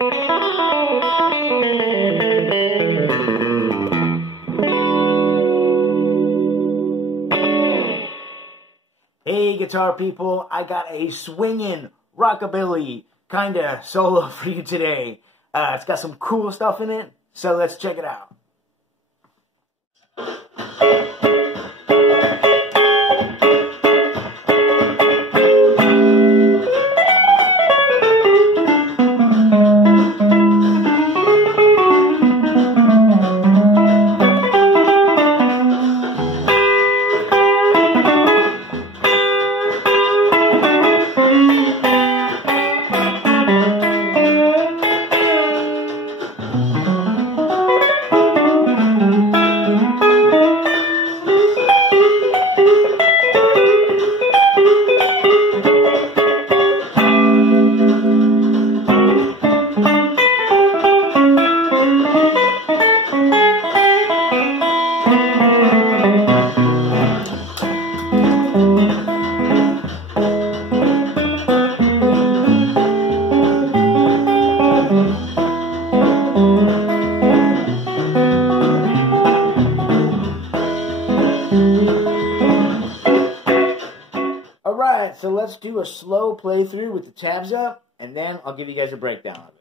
Hey guitar people, I got a swinging rockabilly kind of solo for you today. It's got some cool stuff in it, so let's check it out. Alright, so let's do a slow playthrough with the tabs up, and then I'll give you guys a breakdown of it.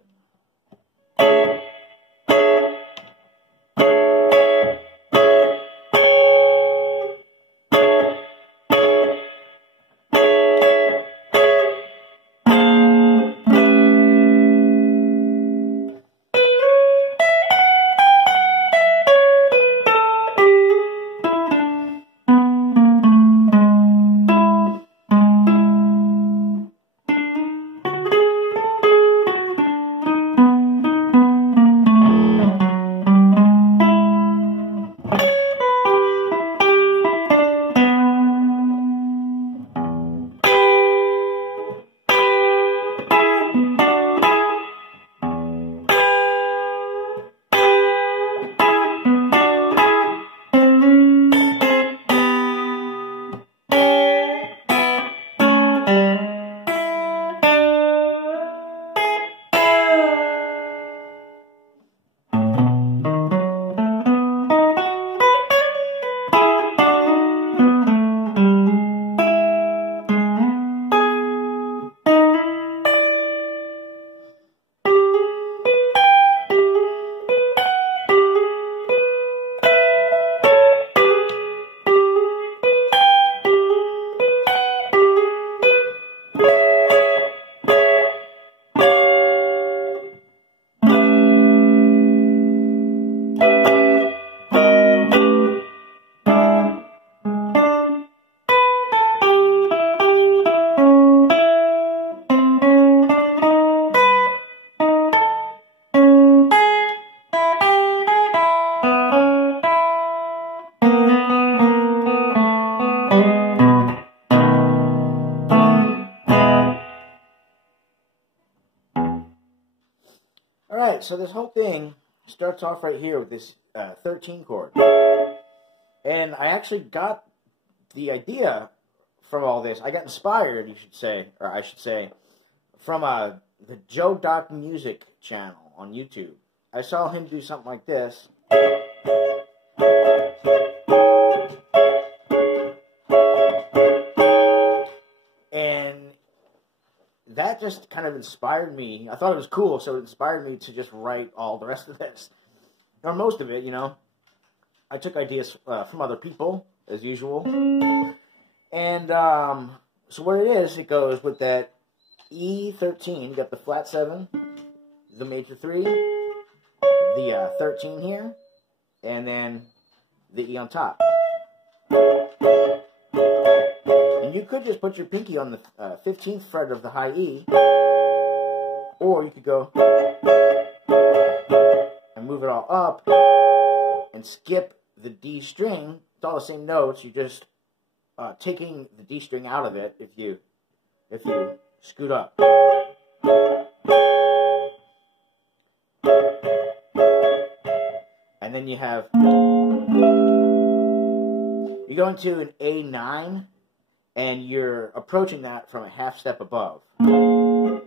Alright, so this whole thing starts off right here with this 13 chord. And I actually got the idea from all this. I got inspired, you should say, or I should say, from the Joe Doc Music channel on YouTube. I saw him do something like this. And that just kind of inspired me. I thought it was cool, so it inspired me to just write all the rest of this. Or most of it, you know. I took ideas from other people, as usual. And so what it is, it goes with that E13. You got the flat 7, the major 3, the 13 here, and then the E on top. And you could just put your pinky on the 15th fret of the high E, or you could go and move it all up and skip the D string. It's all the same notes. You're just taking the D string out of it if you scoot up. And then you have, you go into an A9, and you're approaching that from a half step above. The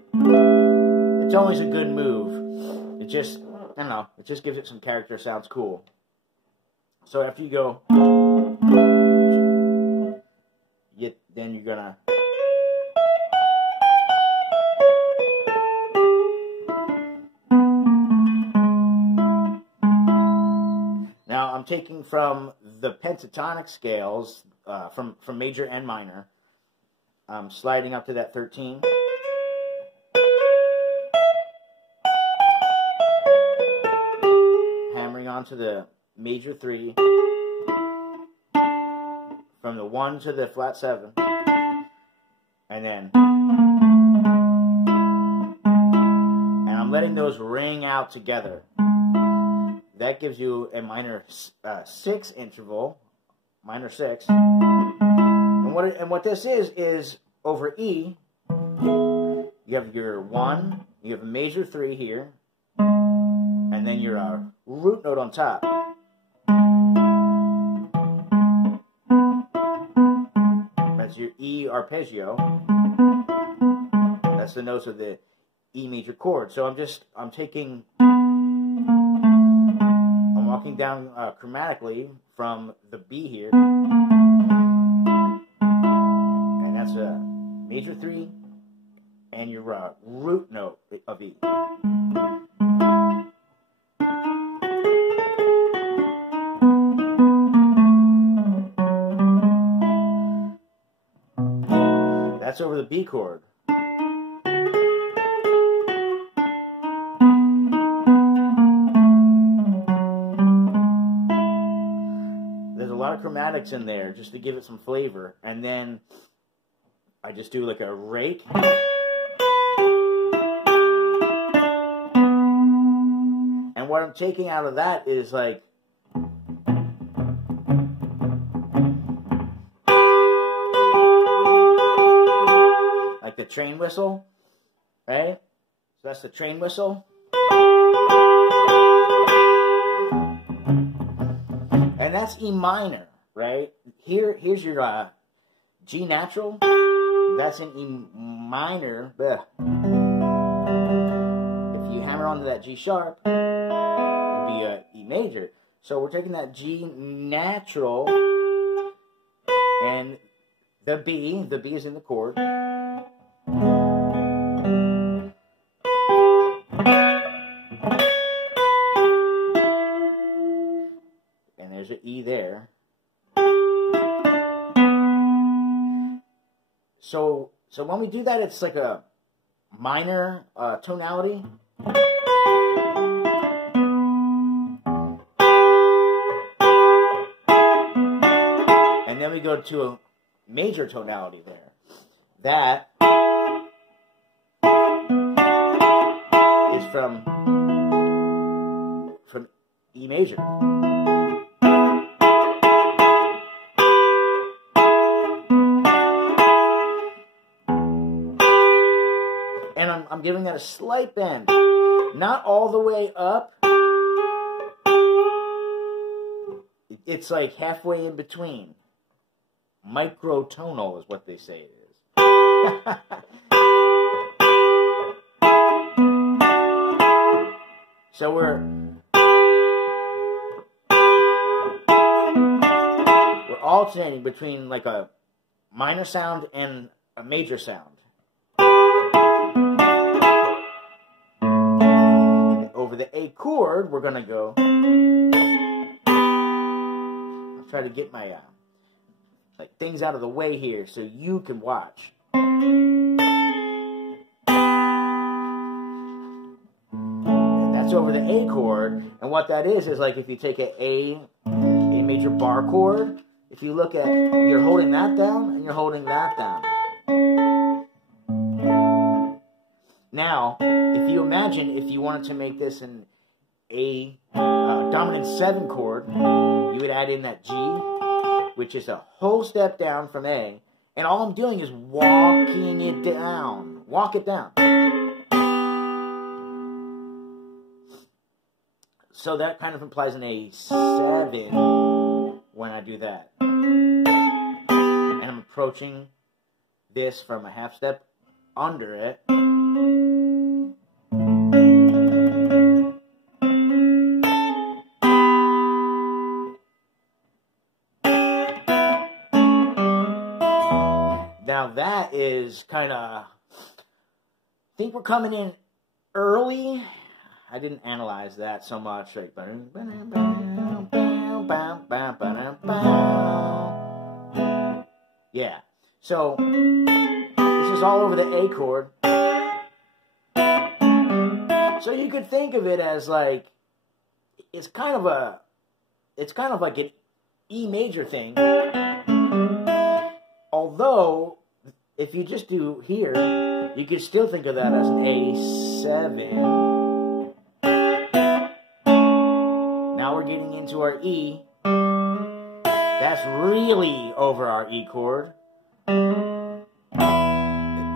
always a good move. It just, I don't know, it just gives it some character, sounds cool. So after you go, then you're gonna... Now I'm taking from the pentatonic scales, from major and minor. I'm sliding up to that 13. Hammering onto the major 3. From the 1 to the flat 7. And then... And I'm letting those ring out together. That gives you a minor 6 interval. Minor 6. And what this is over E, you have your 1, you have a major 3 here, and then your root note on top. That's your E arpeggio. That's the notes of the E major chord. So I'm walking down chromatically from the B here. That's a major 3 and your root note of E. That's over the B chord. There's a lot of chromatics in there just to give it some flavor, and then I just do like a rake. And what I'm taking out of that is like... like the train whistle, right? So that's the train whistle. And that's E minor, right? Here's your G natural. That's an E minor. Bleh. If you hammer onto that G sharp, it'd be a E major. So we're taking that G natural and the B is in the chord. And there's an E there. So when we do that, it's like a minor tonality. And then we go to a major tonality there. That is from E major. And I'm giving that a slight bend. Not all the way up. It's like halfway in between. Microtonal is what they say it is. So we're alternating between like a minor sound and a major sound. Over the A chord, we're going to go... I'll try to get my like things out of the way here so you can watch. And that's over the A chord, and what that is like if you take A major bar chord, if you look at, you're holding that down and you're holding that down. Now, if you imagine if you wanted to make this an A dominant 7 chord, you would add in that G, which is a whole step down from A, and all I'm doing is walking it down. Walk it down. So that kind of implies an A7 when I do that. And I'm approaching this from a half step under it. And that is kind of, I think we're coming in early. I didn't analyze that so much. Like, yeah. So this is all over the A chord. So you could think of it as like, it's kind of like an E major thing. Although, if you just do here, you could still think of that as an A7. Now we're getting into our E. That's really over our E chord.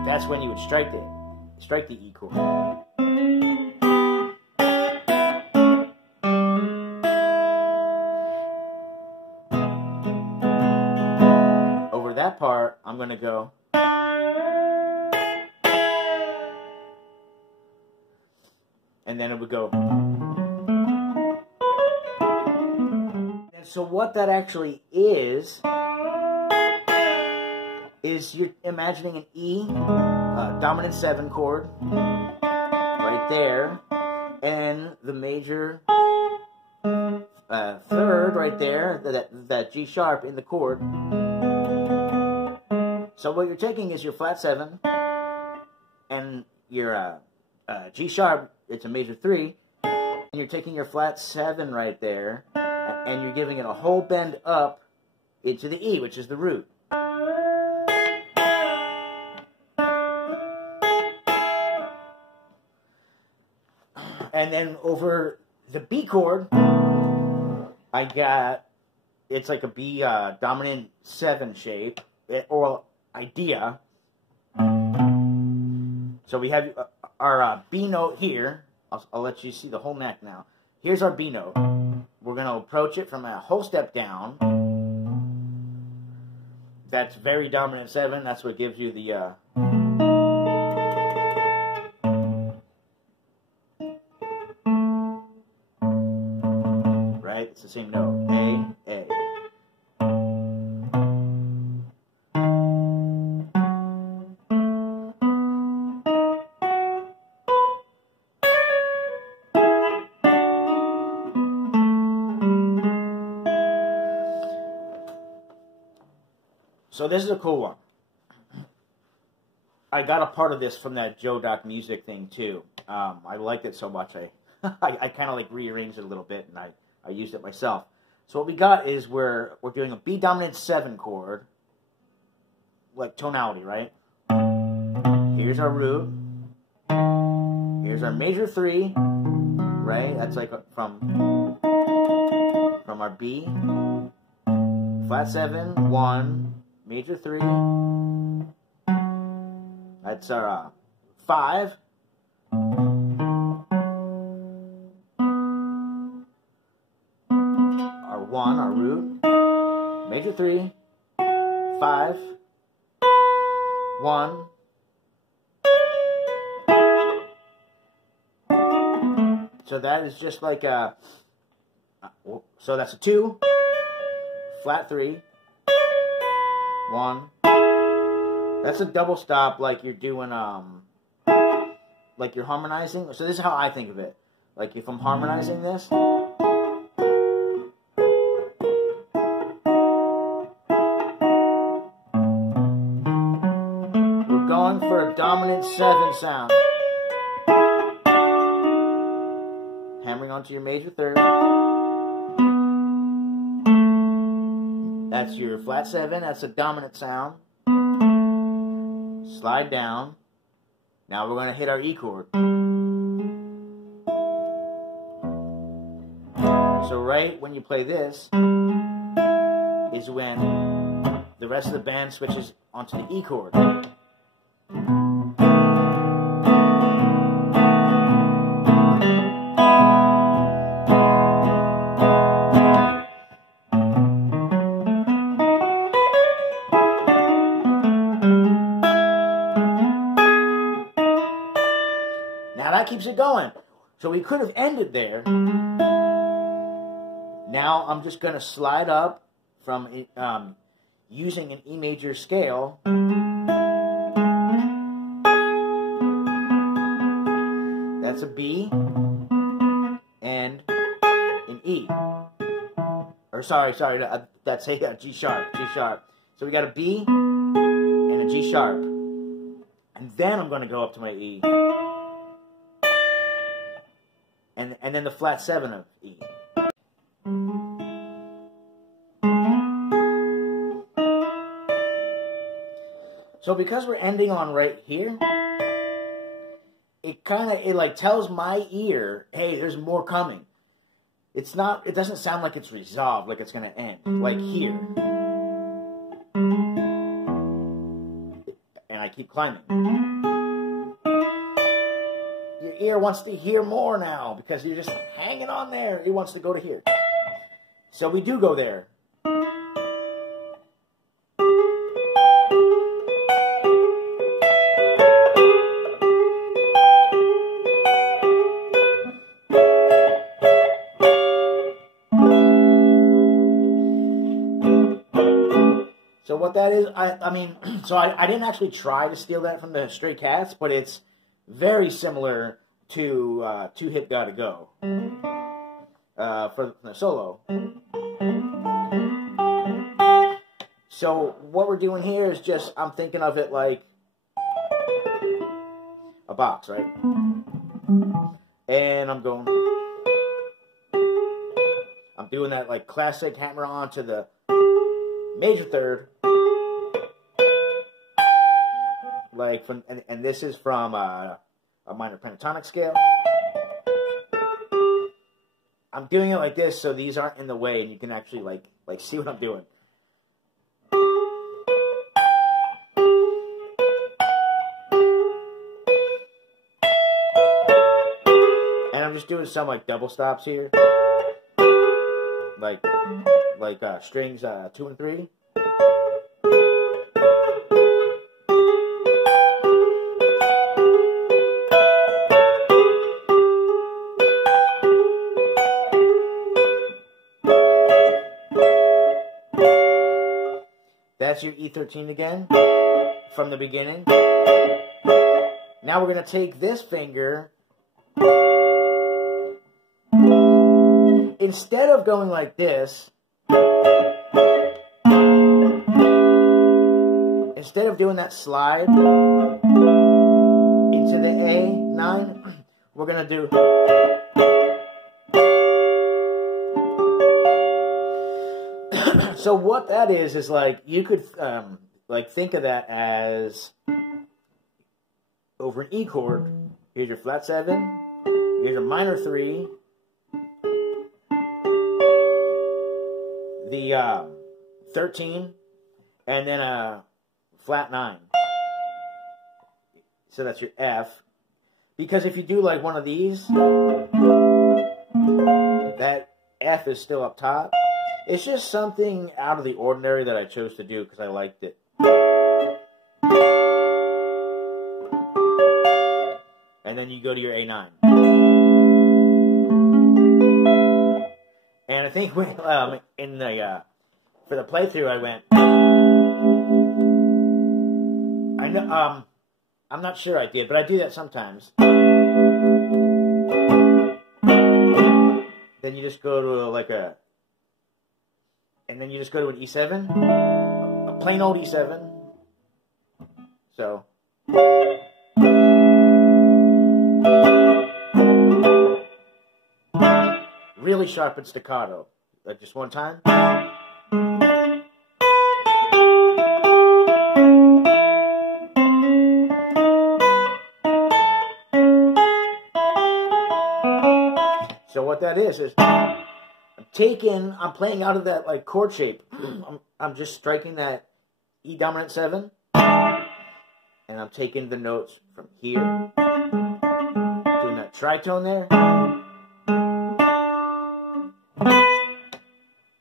That's when you would strike the E chord. Over that part, I'm going to go. And then it would go. And so what that actually is you're imagining an E, dominant 7 chord, right there, and the major third right there, that G sharp in the chord. So what you're taking is your flat 7, and your G sharp, it's a major 3, and you're taking your flat 7 right there, and you're giving it a whole bend up into the E, which is the root. And then over the B chord, I got, it's like a B dominant 7 shape, or idea. So we have our B note here. I'll let you see the whole neck now. Here's our B note. We're going to approach it from a whole step down. That's very dominant 7. That's what gives you the... right? It's the same note. A, A. So this is a cool one. I got a part of this from that Joe Doc music thing too. I liked it so much I kind of like rearranged it a little bit, and I used it myself. So what we got is we're doing a B dominant 7 chord, like tonality, right? Here's our root. Here's our major 3, right? That's like from our B. Flat 7, 1, major 3. That's our 5. Our 1, our root. Major 3, 5, 1. So that is just like a, so that's a 2, flat 3, 1. That's a double stop, like you're doing, like you're harmonizing. So this is how I think of it. Like if I'm harmonizing this, we're going for a dominant 7 sound. Hammering onto your major 3rd. That's your flat 7. That's a dominant sound. Slide down. Now we're going to hit our E chord. So right when you play this is when the rest of the band switches onto the E chord. Keeps it going. So we could have ended there. Now I'm just going to slide up from using an E major scale. that's a B and an E. Or sorry, that's a G sharp. So we got a B and a G sharp. And then I'm going to go up to my E. And then the flat 7 of E. So because we're ending on right here, it like tells my ear, hey, there's more coming. It doesn't sound like it's resolved, like it's going to end, like here. And I keep climbing. Your ear wants to hear more now because you're just hanging on there. It wants to go to here. So we do go there. So what that is, I mean, so I didn't actually try to steal that from the Stray Cats, but it's very similar to Two Hip Gotta Go for the solo. So what we're doing here is just, I'm thinking of it like a box, right? And I'm doing that like classic hammer on to the major third. Like from, and this is from a minor pentatonic scale. I'm doing it like this so these aren't in the way and you can actually like see what I'm doing. And I'm just doing some like double stops here. Like strings 2 and 3. That's your E13 again, from the beginning. Now we're going to take this finger, instead of going like this, instead of doing that slide into the A9, we're going to do... So what that is like, you could like think of that as over an E chord. Here's your flat 7. Here's your minor 3. The 13, and then a flat 9. So that's your F. Because if you do like one of these, that F is still up top. It's just something out of the ordinary that I chose to do because I liked it. And then you go to your A9. And I think in the for the playthrough I went. I know I'm not sure I did, but I do that sometimes. Then you just go to like a. And then you just go to an E7, a plain old E7. So. Really sharp and staccato. Like just one time. So what that is I'm playing out of that like chord shape. I'm just striking that E dominant 7, and I'm taking the notes from here, doing that tritone there,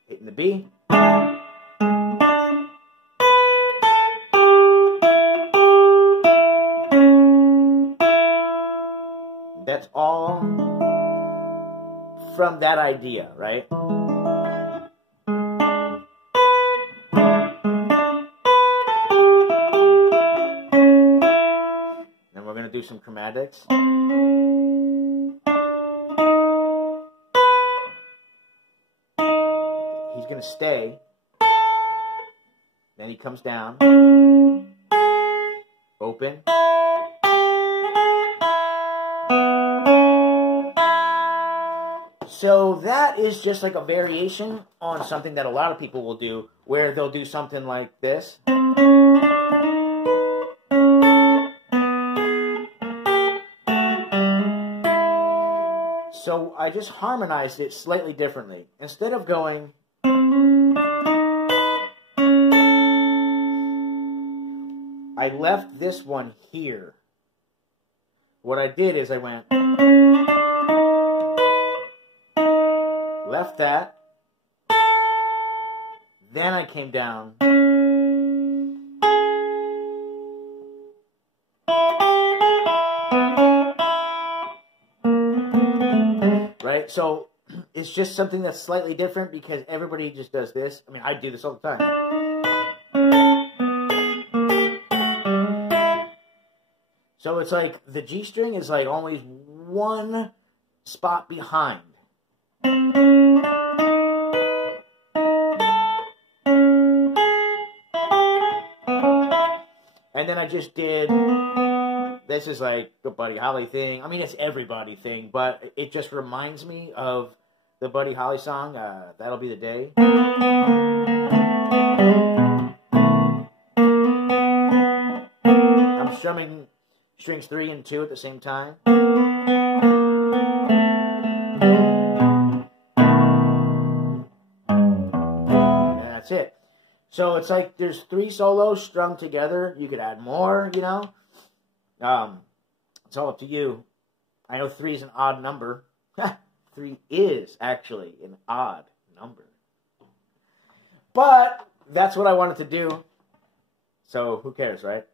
hitting the B, that's all from that idea, right? Then we're going to do some chromatics. he's going to stay. Then he comes down. Open. So that is just like a variation on something that a lot of people will do, where they'll do something like this. So I just harmonized it slightly differently. Instead of going, I left this one here. What I did is I went, left that, then I came down, right? So it's just something that's slightly different because everybody just does this. I mean, I do this all the time. So it's like the G string is like always one spot behind. And then I just did, this is like the Buddy Holly thing. I mean, it's everybody thing, but it just reminds me of the Buddy Holly song, That'll Be the Day. I'm strumming strings 3 and 2 at the same time. And that's it. So it's like there's 3 solos strung together. You could add more, you know. It's all up to you. I know 3 is an odd number. 3 is actually an odd number. But that's what I wanted to do. So who cares, right?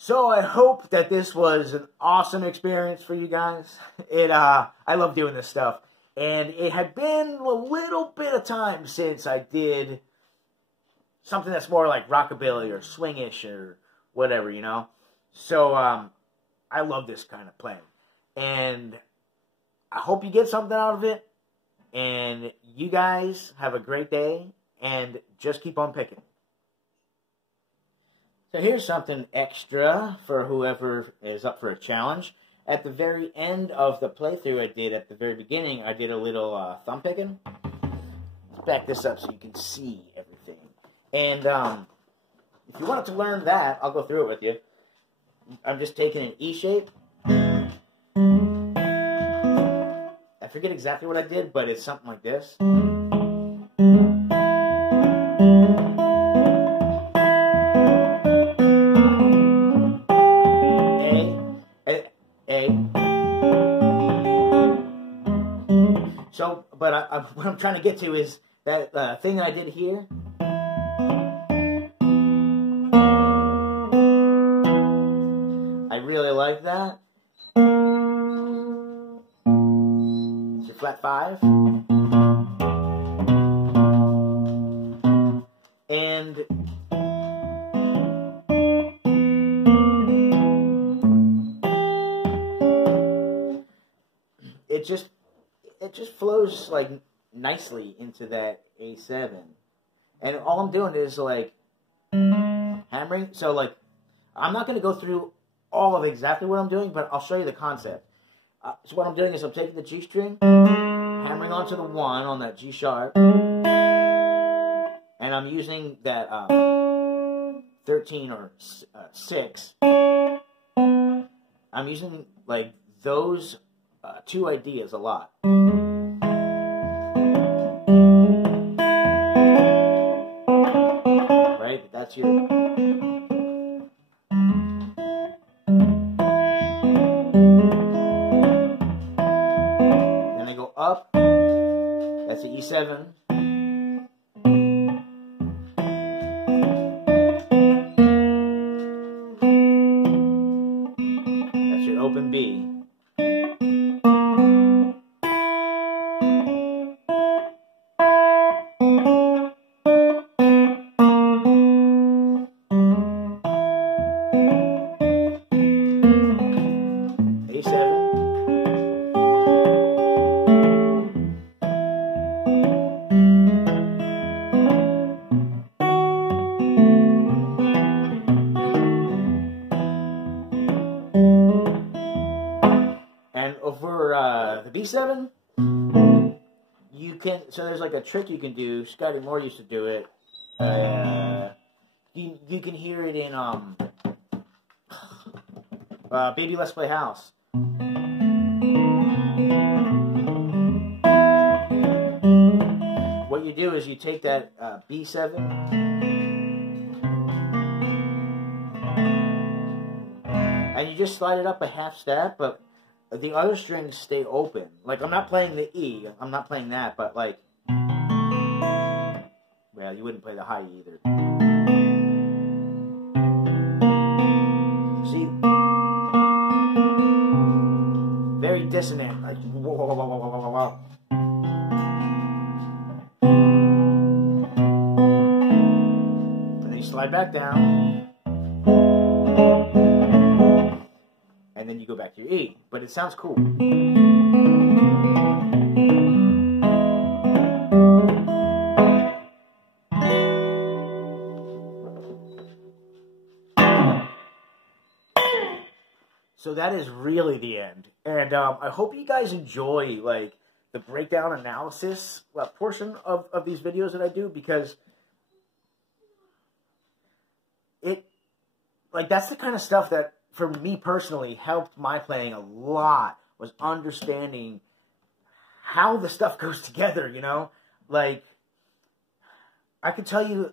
So I hope that this was an awesome experience for you guys. I love doing this stuff. And it had been a little bit of time since I did something that's more like rockabilly or swingish or whatever, you know. So I love this kind of playing. And I hope you get something out of it. And you guys have a great day. And just keep on picking. So here's something extra for whoever is up for a challenge. At the very end of the playthrough I did at the very beginning, I did a little thumb picking. Let's back this up so you can see everything. And if you wanted to learn that, I'll go through it with you. I'm just taking an E shape. I forget exactly what I did, but it's something like this. So, but what I'm trying to get to is that thing that I did here. I really like that. It's your flat 5. And it just flows like nicely into that A7. And all I'm doing is like hammering. So like, I'm not going to go through all of exactly what I'm doing, but I'll show you the concept. So what I'm doing is I'm taking the G string, hammering onto the 1 on that G sharp, and I'm using that 13 or 6. I'm using like those 2 ideas a lot. Right? That's your... Then I go up. That's the E7. That's your open B. B7, you can, so there's like a trick you can do. Scotty Moore used to do it. You can hear it in Baby Let's Play House. What you do is you take that B7 and you just slide it up a half step, but the other strings stay open. Like, I'm not playing the E, I'm not playing that, but like, well, you wouldn't play the high E either. See? Very dissonant, like, whoa, whoa, whoa, whoa, whoa, whoa, whoa. And then you slide back down. And then you go back to your E. But it sounds cool. So that is really the end. And I hope you guys enjoy, like, the breakdown analysis portion of these videos that I do, because it, like, that's the kind of stuff that, for me personally, helped my playing a lot, was understanding how the stuff goes together, you know? Like, I could tell you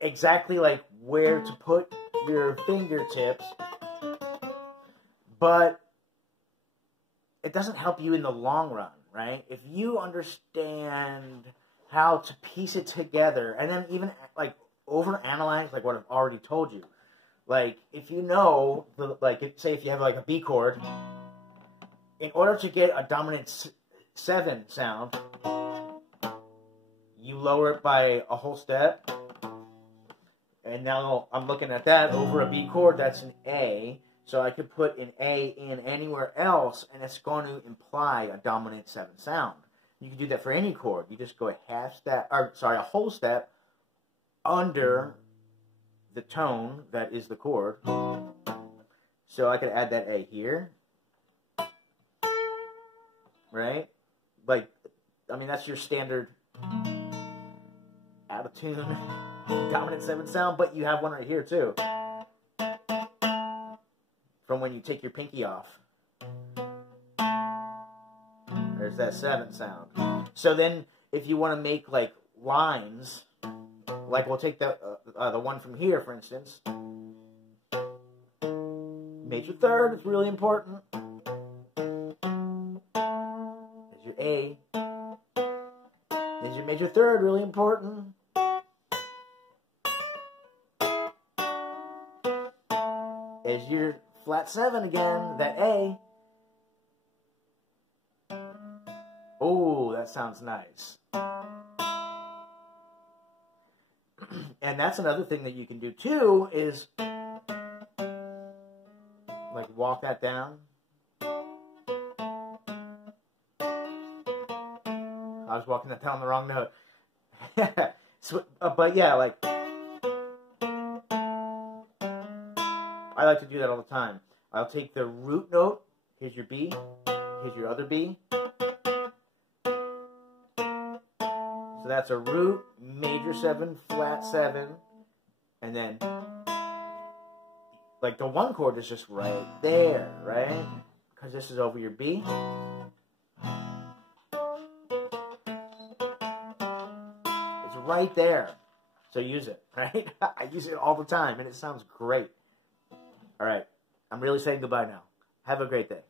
exactly, like, where to put your fingertips, but it doesn't help you in the long run, right? If you understand how to piece it together, and then even, like, overanalyze, like, what I've already told you. Like, if you know, like, say if you have, like, a B chord, in order to get a dominant 7 sound, you lower it by a whole step. And now I'm looking at that over a B chord, that's an A. So I could put an A in anywhere else, and it's going to imply a dominant 7 sound. You can do that for any chord. You just go a whole step under the tone that is the chord. So I could add that A here. Right? Like, I mean, that's your standard out of tune dominant 7 sound, but you have one right here too. From when you take your pinky off. There's that 7 sound. So then, if you want to make, like, lines, like we'll take the one from here, for instance. Major third is really important. There's your A. There's your major third, really important. There's your flat 7 again, that A. Oh, that sounds nice. And that's another thing that you can do too, is like walk that down. I was walking that down on the wrong note. So, but yeah, like, I like to do that all the time. I'll take the root note, here's your B, here's your other B. So that's a root, major 7, flat 7, and then, like, the 1 chord is just right there, right? Because this is over your B. It's right there. So use it, right? I use it all the time, and it sounds great. All right. I'm really saying goodbye now. Have a great day.